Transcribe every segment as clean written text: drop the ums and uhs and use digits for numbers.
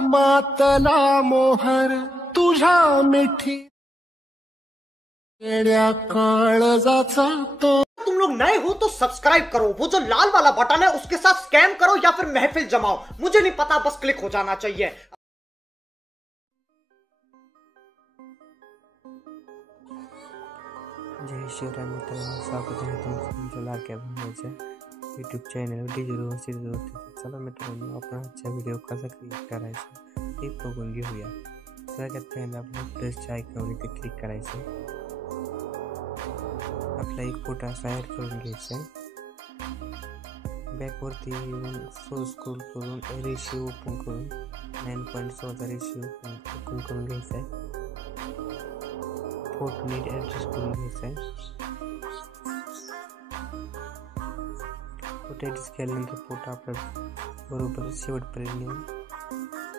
मातला मोहर तुझ्या मिठी येड्या काळजाचा तो। तुम लोग नए हो तो सब्सक्राइब करो, वो जो लाल वाला बटन है उसके साथ स्कैम करो या फिर महफिल जमाओ, मुझे नहीं पता, बस क्लिक हो जाना चाहिए। जय शिवराय मित्रांनो, स्वागत आहे तुमचं लाडक्या बहिणीच्या यूट्यूब चॅनल डिजिटल। चला मित्रांनो, आपण आजचा व्हिडिओ कसा क्रिएट करायचा ते बघून घेऊया। सगळ्यात पहिला आपण प्लसच्या आयकॉनवरती क्लिक करायचं, आपला एक फोटो असा ॲड करून घ्यायचा आहे। बॅकवरती येऊन स्क्रोल करून रेशिओ ओपन करून 9.14 रेशिओ ओपन करून घ्यायचा आहे। फोटो नीट ॲडजस्ट करून घ्यायचा आहे। फोटो ॲडजस्ट केल्यानंतर फोटो आपला बरोबर शेवटपर्यंत नेऊन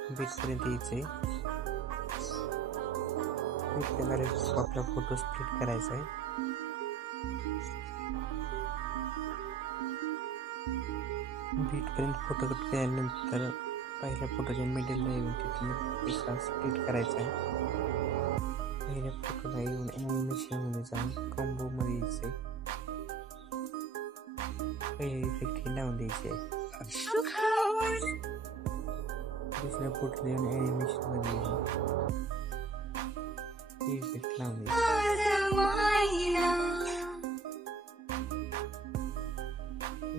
बीटपर्यंत यायचं आहे। बीटद्वारे आपला फोटो स्प्लिट करायचा आहे। बीटपर्यंत फोटो कट केल्यानंतर पहिल्या फोटोच्या मिडलला येऊन तिथून स्प्लिट करायचा आहे। पहिल्या फोटोला येऊन ॲनिमेशनमध्ये जाऊन कॉम्बोमध्ये यायचे, पहिले इफेक्ट हे लावून द्यायचे। दुसऱ्या फोटोला येऊन ॲनिमेशनमध्ये येऊन इफेक्ट लावून द्यायचे।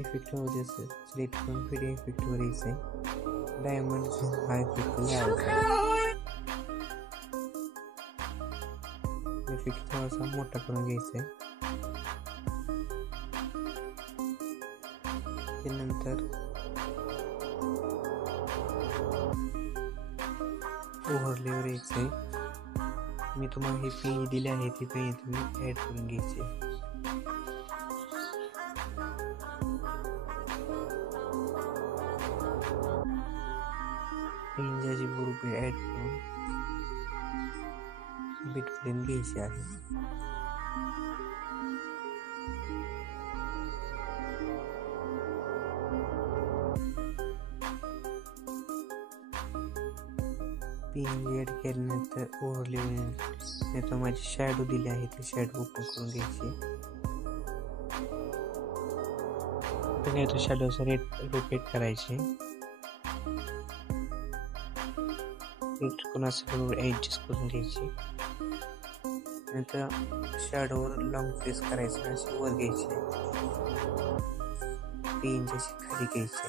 इफेक्ट मध्ये सिलेक्ट करून व्हिडिओ इफेक्टवर यायचे, डायमंड झूम हा इफेक्ट लावायचा। इफेक्ट थोडासा मोठा करून घ्यायचा आहे। त्यानंतर ओव्हरलेवर यायचं आहे। मी तुम्हाला हे पेज दिले आहे, ते पेज तुम्ही ॲड करून घ्यायचे। पेजची बरोबर ॲड करून बीटपर्यंत घ्यायचे आहे। पेज ॲड केल्यानंतर ओव्हरले माझे शॅडो दिले आहे, ते शॅडो ओपन करून घ्यायचे। तो शॅडोचा रोटेट करायचे, कोणाचं बरोबर ॲडजस्ट करून घ्यायचे। नंतर शॅडोवर लॉंग प्रेस करायचं, असे वर घ्यायचे, पेन जशी खाली घ्यायचे।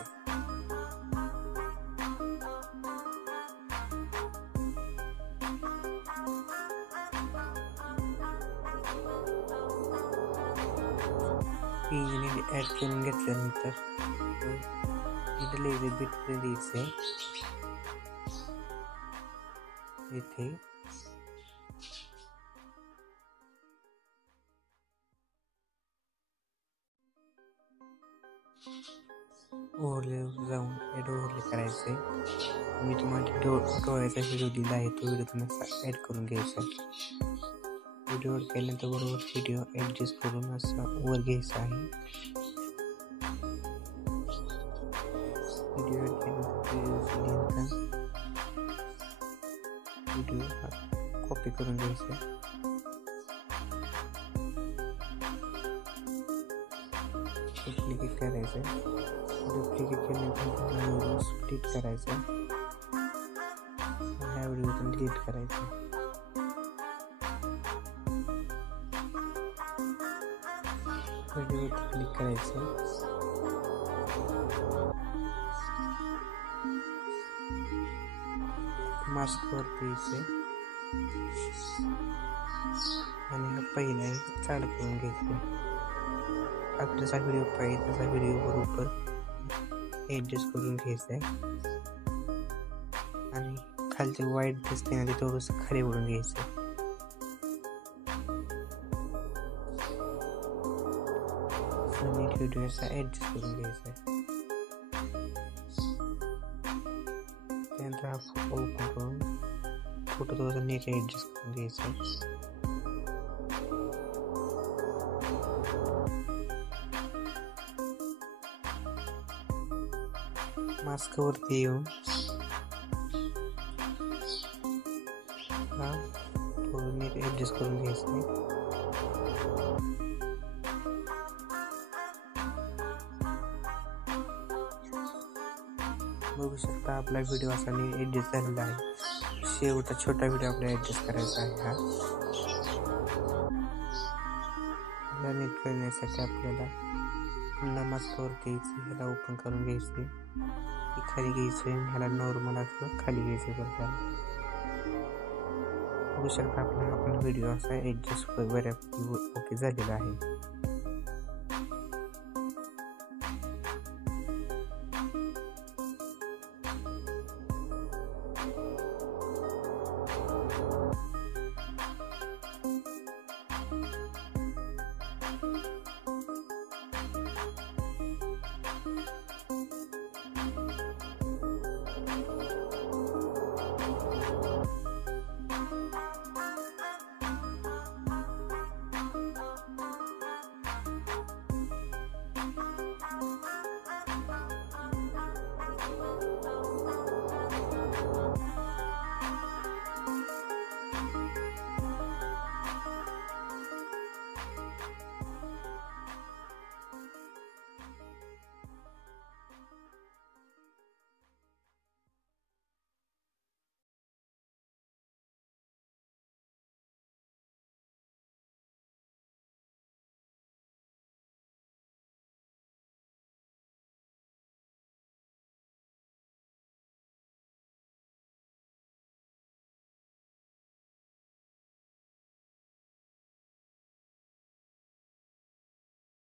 पेन ॲड करून घेतल्यानंतर इथे बीटपर्यंत द्यायचे। इथे ओव्हरले जाऊन ॲड ओव्हरले करायचे। मी तुम्हाला डोळ्याचा व्हिडिओ दिला आहे, तो व्हिडिओ तुम्हाला ॲड करून घ्यायचा। व्हिडिओ केल्यानंतर बरोबर व्हिडिओ ॲडजस्ट करून असं वर घ्यायचा आहे। व्हिडिओ ॲड केल्यानंतर व्हिडिओ कॉपी करून घ्यायचा। डुप्लिकेट करायचं, डुप्लिकेट केल्यानंतर स्प्लिट करायचं, ह्या व्हिडिओतून डिलीट करायचं। व्हिडिओवर क्लिक करायचं, मास्कवरती यायचे आणि हा पहिला चालू करून घ्यायचा। जसा व्हिडिओ पाहिजे तसा व्हिडिओ बरोबर ॲडजस्ट करून घ्यायचा आहे आणि खालचे वाईट दिसते ना, ते थोडंसं खाली वळून घ्यायचं आहे। नीट व्हिडिओ असा ॲडजस्ट करून घ्यायचा आहे। त्यानंतर हा फोटो ओपन करून फोटो थोडासा नीट ॲडजस्ट करून घ्यायचा आहे। मास्कवरती येऊन ॲडजस्ट करून घ्यायचं आहे. बघू शकता आपला व्हिडिओ असा ॲडजस्ट झालेला आहे. शेवटचा छोटा व्हिडिओ आपल्याला ॲडजस्ट करायचा आहे. हा नीट करण्यासाठी आपल्याला पुन्हा मास्कवरती यायचं, ह्याला ओपन करून घ्यायचे, खाली घ्यायचं, ह्याला नॉर्मल असं खाली घ्यायचं. बरं बघू शकता आपला व्हिडिओ असा ॲडजस्ट बऱ्यापैकी ओके झालेला आहे.